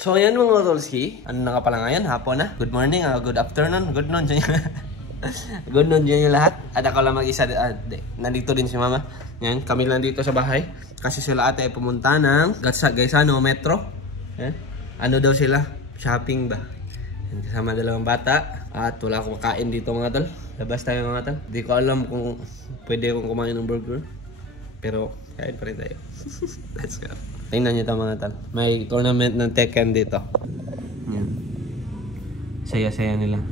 So ayan mga Tolski, ano na nga pala ngayon, hapon na. Good morning, good afternoon, good noon dyan. Good noon dyan yung lahat. At ako lang mag-isa, nandito din si mama. Yan, kami lang dito sa bahay. Kasi sila ate ay pumunta ng Gaisano Metro. Yan. Ano daw sila? Shopping ba? Yan, kasama dalawang bata. At wala akong makain dito mga tol. Labas tayo mga tol. Di ko alam kung pwede akong kumain ng burger. Pero kain pa rin tayo. Let's go. Tingnan nyo ito mga tal. May tournament ng Tekken dito. Yan. Saya-saya nila.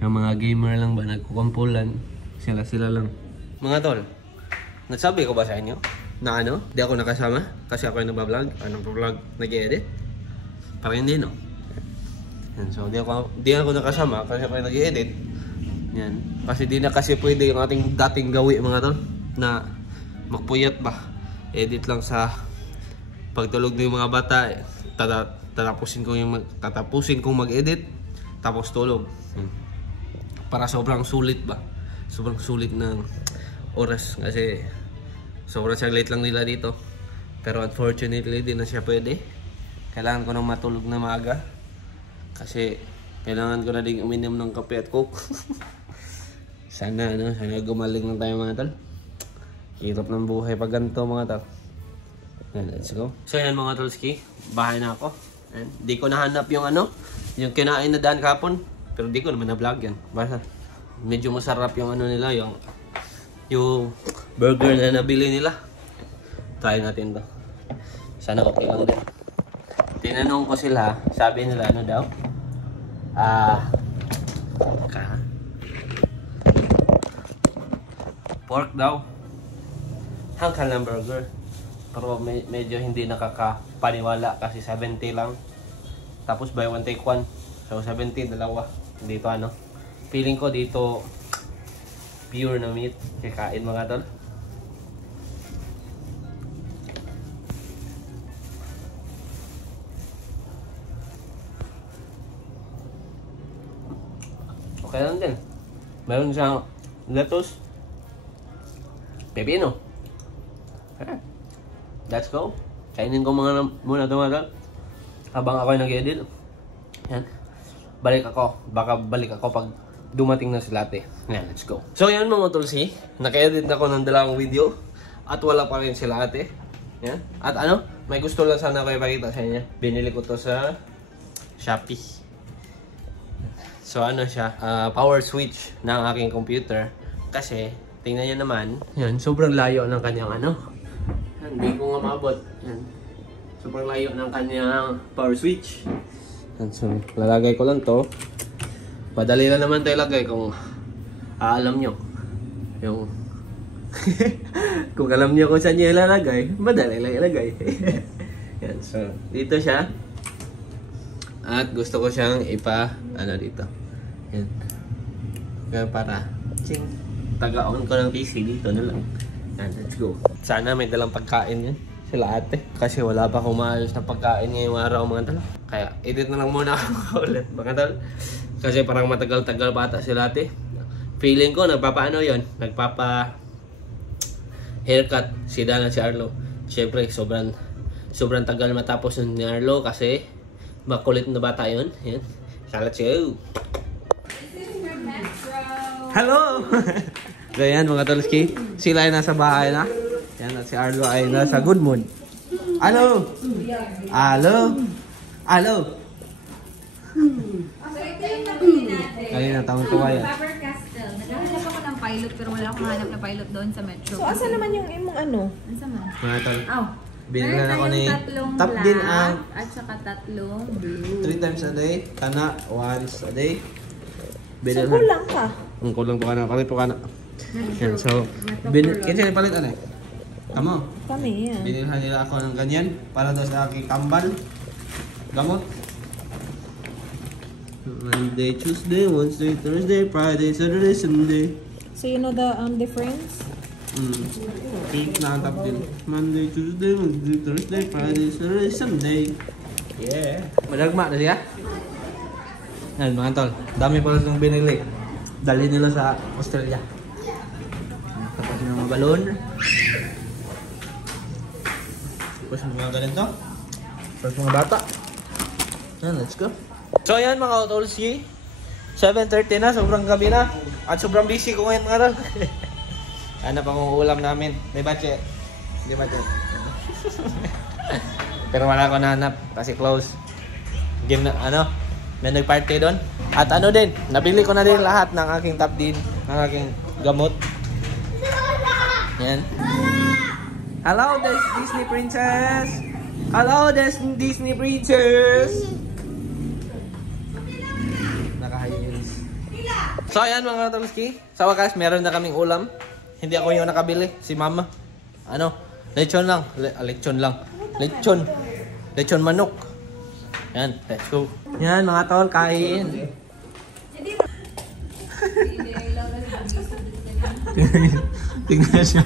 Yung mga gamer lang ba, nagkukumpulan. Sila lang. Mga tol, nasabi ko ba sa inyo na ano, di ako nakasama? Kasi ako yung nagbablog. Nag-vlog, nag-edit. Parang hindi, no? Yan. So, di ako nakasama kasi ako yung nag-edit. Yan. Kasi di na kasi pwede yung ating dating gawi mga tol. Na magpuyat ba? Edit lang sa pagtulog ng mga bata. Tatapusin kong mag-edit. Tapos tulog. Para sobrang sulit ba? Sobrang sulit ng oras. Kasi sobrang saglit lang nila dito. Pero unfortunately, di na siya pwede. Kailangan ko nang matulog na maaga. Kasi kailangan ko na din uminom ng kape at coke. Sana gumaling lang tayo mga tal. Hirap ng buhay pag ganito mga tal. Let's go. So yan mga tolski, bahay na ako. And di ko nahanap yung yung kinain na daan kapon. Pero di ko naman na-vlog yan. Basta medyo masarap yung nila, yung burger na nabili nila. Try natin to. Sana okay lang din. Tinanong ko sila, sabi nila ano daw? Pork daw. Hangkal ng burger. Pero medyo hindi nakakapaniwala kasi 70 lang. Tapos buy one take one. So 70, dalawa. Dito feeling ko dito pure na meat. Kakain mga tol. Okay lang din. Meron siyang lettuce, pepino. Let's go. Kainin ko muna ito mga tol. Habang ako nag-edit. Yan. Baka balik ako pag dumating na sila ate. Yan, let's go. So yan mga tolsi. Naka-edit na ako ng dalawang video. At wala pa rin sila ate. Yan. At may gusto lang sana ko ipakita sa inyo. Binili ko to sa Shopee. So siya, power switch ng aking computer. Kasi, tingnan nyo naman. Yan, sobrang layo ng kanyang hindi ko nga maabot. Yan. Sobrang layo ng kanyang power switch. Yan, so, lalagay ko lang to. Madali lang naman ito ilagay kung alam nyo. Yung kung alam nyo kung saan nyo ilalagay, madali lang ilagay. Yan, so, dito siya. At gusto ko siyang dito. Yan. Kaya para taga-on ko ng PC dito na lang. Yan, let's go. Sana may dalang pagkain yan sila ate. Kasi wala pa akong maayos na pagkain ngayong araw mga tol. Kaya edit na lang muna ako ulit mga tol. Kasi parang matagal-tagal bata sila ate. Feeling ko nagpapa haircut si Dan at si Arlo. Siyempre sobrang tagal matapos ni Arlo kasi makulit na bata yun. Yan. So let's go. Hello! So yan mga tolski, sila ay nasa bahay na. Yan, at si Arlo ay nasa good mood. Hello! Hello! Hello! Kanina taong-tuwa yan. Naghahanap ako ng pilot pero wala akong hanap na pilot doon sa Metro. So asa naman yung imong Asa man? Mga tol, binigyan meron ako ni tatlong top din black at saka tatlong blue. 3 times a day, kana once a day. So kulang ka. Ang kulang po kana, palit po kana. Yan, so, kinsa ni palit Kamo. Kami yan. Binilhan nila ako ng ganyan para daw sa aking kambal. Gamot. Monday, Tuesday, Wednesday, Thursday, Friday, Saturday, Sunday. So you know the difference? Cake na ang top din. Monday, Tuesday, Wednesday, Thursday, Friday, Saturday, Sunday. Yeah. Malagma na siya. Yan mga tol. Dami pala itong binili. Dali nila sa Australia. Tapos yung mga balon. Tapos mga ganito. Tapos mga bata. Yan, let's go. So yan mga Otolsi, 7:30 na, sobrang gabi na. At sobrang busy ko ngayon mga tol. Ano pang ulam namin? May batche. Hindi batche. Pero wala ko nahanap kasi close. Game na, may nag-party doon. At din, nabili ko na din lahat ng aking top din, ng aking gamot. Yan. Hello, Disney Princess! Hello, Disney Princess! Nakahayos. So, ayan mga Tomski. Sa wakas, meron na kaming ulam. Hindi ako yung nakabili. Si Mama. Lechon lang. Lechon manok. Yan, let's go. Yan mga tol, kain. Tingnan siya.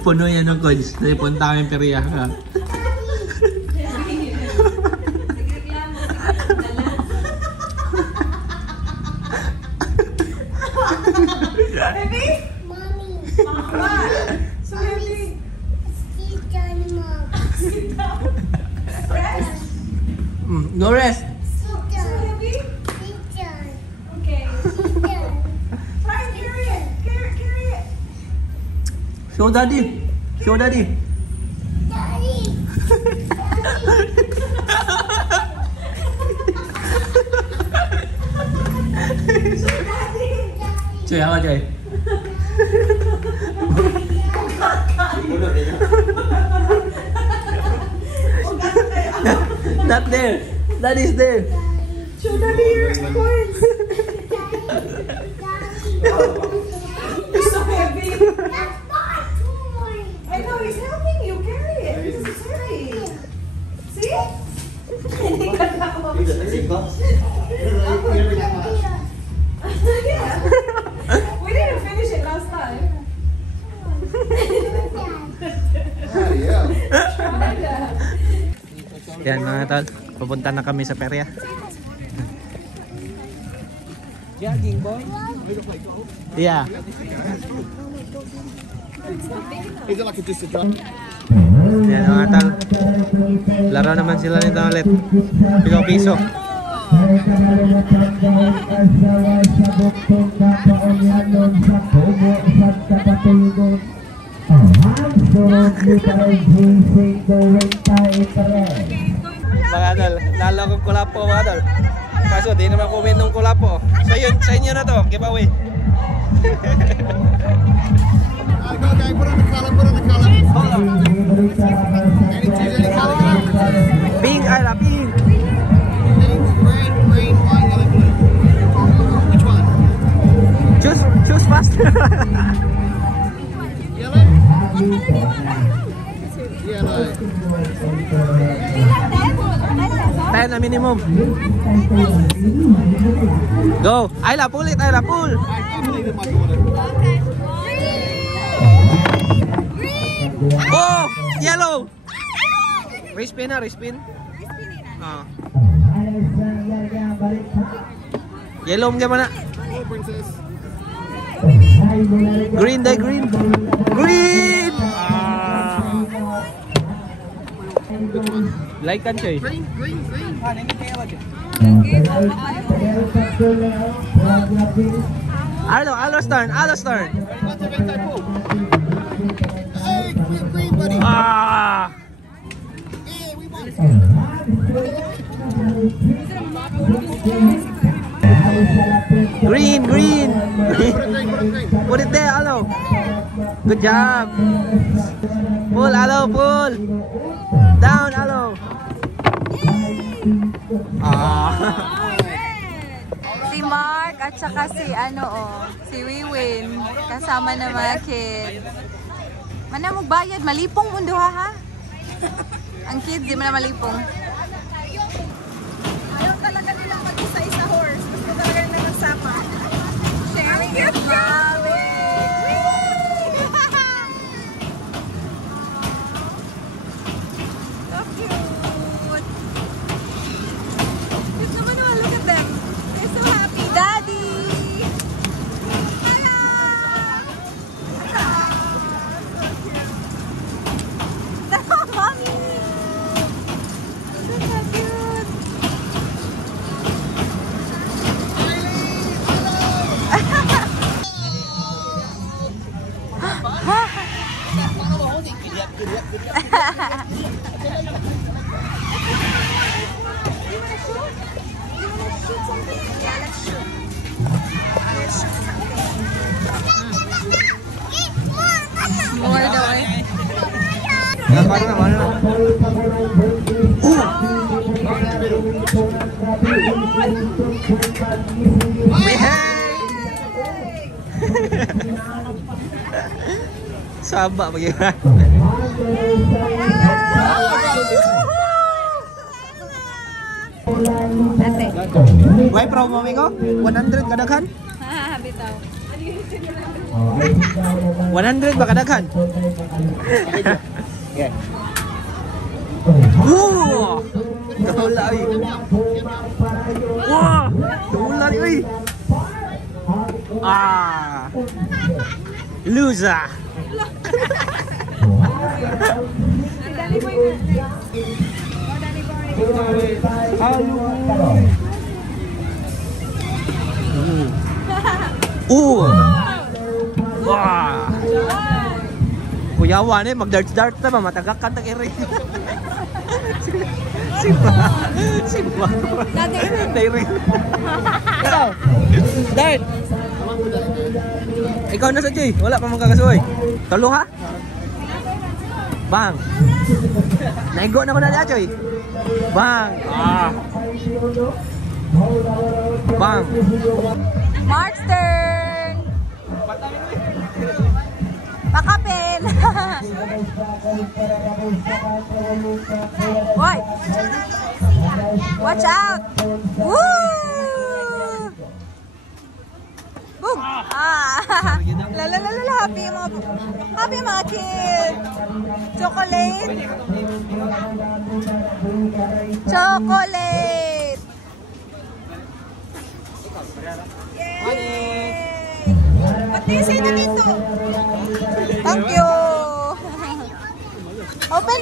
Puno yan ng coins. Punta kami perya. Baby? Mommy. What? So heavy. Sit down, Mom. Sit down. Rest. Go rest. Sit So down. heavy? Sit down. Okay. Sit down. Try and carry it. Carry it. Show daddy. Show daddy. Daddy. Cuy, apa cuy? Not there. That is there. Show daddy your coins. It's so heavy. That's my toy. I know, he's helping you carry it. This is heavy. See? Hindi ka na ako. Yeah. We didn't finish it last time. Try that. Yan mga tol, pupunta na kami sa perya. Jogging boy? Yeah. Yan mga tol. Laro naman sila nito ulit. Piso-piso. Mga tol, nalakog kulapo mga tol. Kaso di naman kumin ng kulapo. So yun, sa inyo na to, giveaway. Go, guy, put on the collar, Hold on. Any color? Pink, I love pink. Pink, red, green, white, yellow, blue. Which one? Choose fast. Yellow? Yellow. 10 na minimum. Go. Ayla, pull it. Ayla, pull. I believe in my daughter. Oh, yellow. Respin na, respin. Yellow mga mana. Oh, princess. Green, day green. Green. Like kan cuy. Green. Allo's turn. Hey, green, buddy. Ah. Yeah, we won. Green. Put it green. Put it there, Allo. Good job. Pull, Allo, pull. Down, Allo. Si Mark at saka si Wiwin. Kasama na mga kids. Mana magbayad, malipong mundo ha? Ang kids, di man na malipong. Ayaw talaga nila mag-isa-isa horse. Gusto talaga nila magsama. Sharing is caring. So cute. Cute naman naman. Look at them. They're so happy. Daddy! Mommy! Paano na, paano na? Saba bagaimana? Ate. Why promo mo ko? 100 kadaghan? Bitaw. 100 ba kadaghan? Okay. Woo! Dahula ay. Wah! Dahula ay. Ah! Loser! Wah! Kuyawan eh, mag-dart-dart na ba? Matagak ka tag-irin. Simba. Nairin. Ikaw. Dart. Ikaw na sa Joy. Wala pa mong kagasuoy. Talo ha? Bang. Naigo na ko na niya, Joy. Bang. Ah. Bang. Mark's turn. Pakapin. Why? Watch out. Woo! Boom. Ah. Lalalala. Happy yung mga kid. Chocolate. Chocolate. Yay! What do you say to dito? Thank you. Open.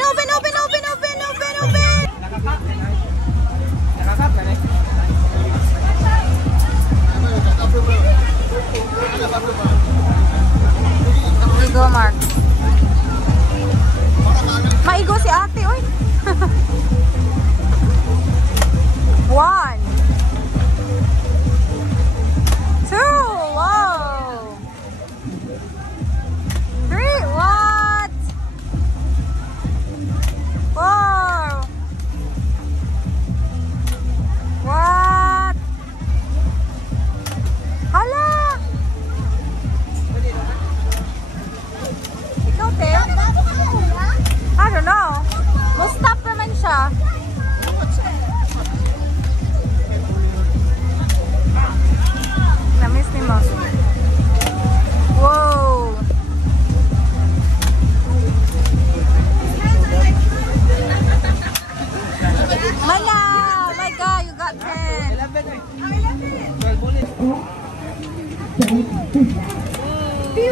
Maigo, Mark. Maigo si ate, oy. 1, 2, wow. 3, what? 4. What? Hala! Ikaw, te? I don't know. Mustap naman siya. Na-miss ni Mo. Wow! Mala! My God, you got 10.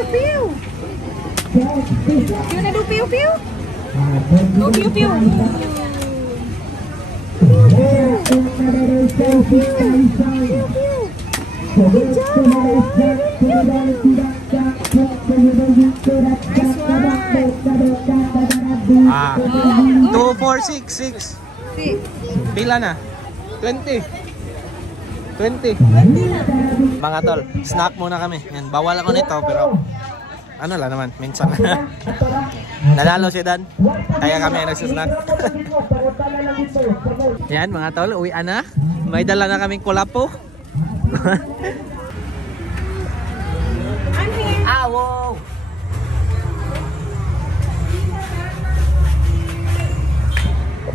Pew! You wanna do pew? Go pew! Good job! Ah. 2, 4, 6. Pila na? 20. Mga tol, snack muna kami. Yan, bawal ako nito pero ano lang naman, minsan. Nanalo si Dan. Kaya kami ay nagsasnack. Yan mga tol, uwian na. May dala na kaming kulapo. Wow!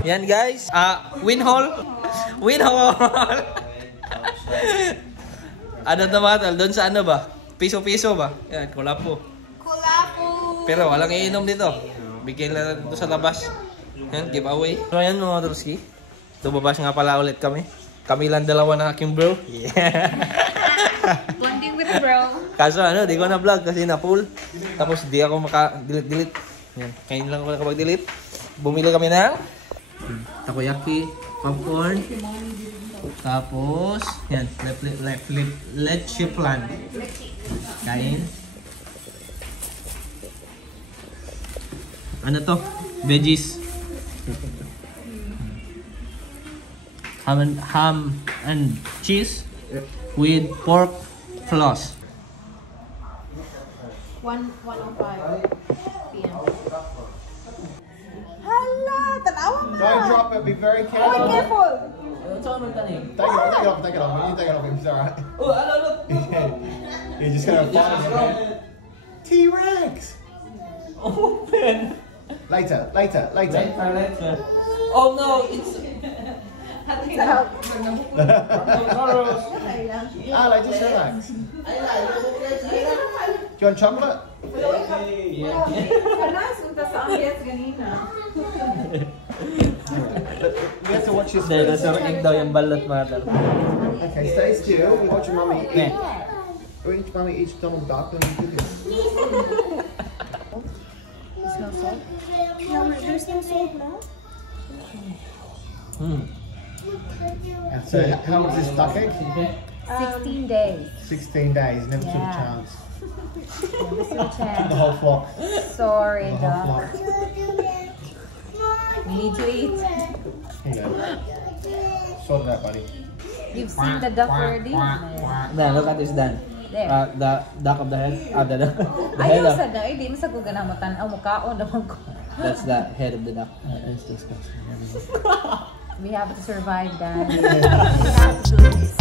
Yan guys, win haul. Ano to ba? Doon sa ano ba? Piso-piso ba? Yan, kulapo. Pero walang iinom dito. Bigyan lang dito sa labas. Yan, giveaway. So yan mga Droski. Lumabas nga pala ulit kami. Kami lang dalawa na aking bro. Yeah. Bonding with bro. Kaso ano, di ko na vlog kasi na full. Tapos di ako maka-delete. Yan, kayo lang ako nakapag-delete. Bumili kami ng takoyaki, popcorn. Tapos, yan, leche flan. Kain. Ano to? Veggies. Ham and cheese with pork floss. 1:05 p.m. Don't drop it. Be very careful. Careful. Take it off. Take it off. You take it off. It's alright. Oh, ano, look. You're just gonna find it. T-Rex. Open. Later. Oh no, it's... Like just relax. Do you want chocolate? We have to watch this. Dahil nasa ring daw yung balot mga tal. Okay, stay still. We watch your mummy eat. Watch mummy eat Donald Duck and you do this. So, how old is this duck egg? 16 days. 16 days. Never took a Yeah. chance. Never stood a The chance. whole flock. Sorry, The whole duck. flock. We need to eat. Here you go. Sort it out, buddy. You've seen the duck already? Dan, look at this, Dan. There. The duck of the head. The head Ayaw of... sa da, di mo sa kuga na matan. Mukhaon naman ko. That's the head of the duck. It's disgusting. We have to survive that. We have to do this.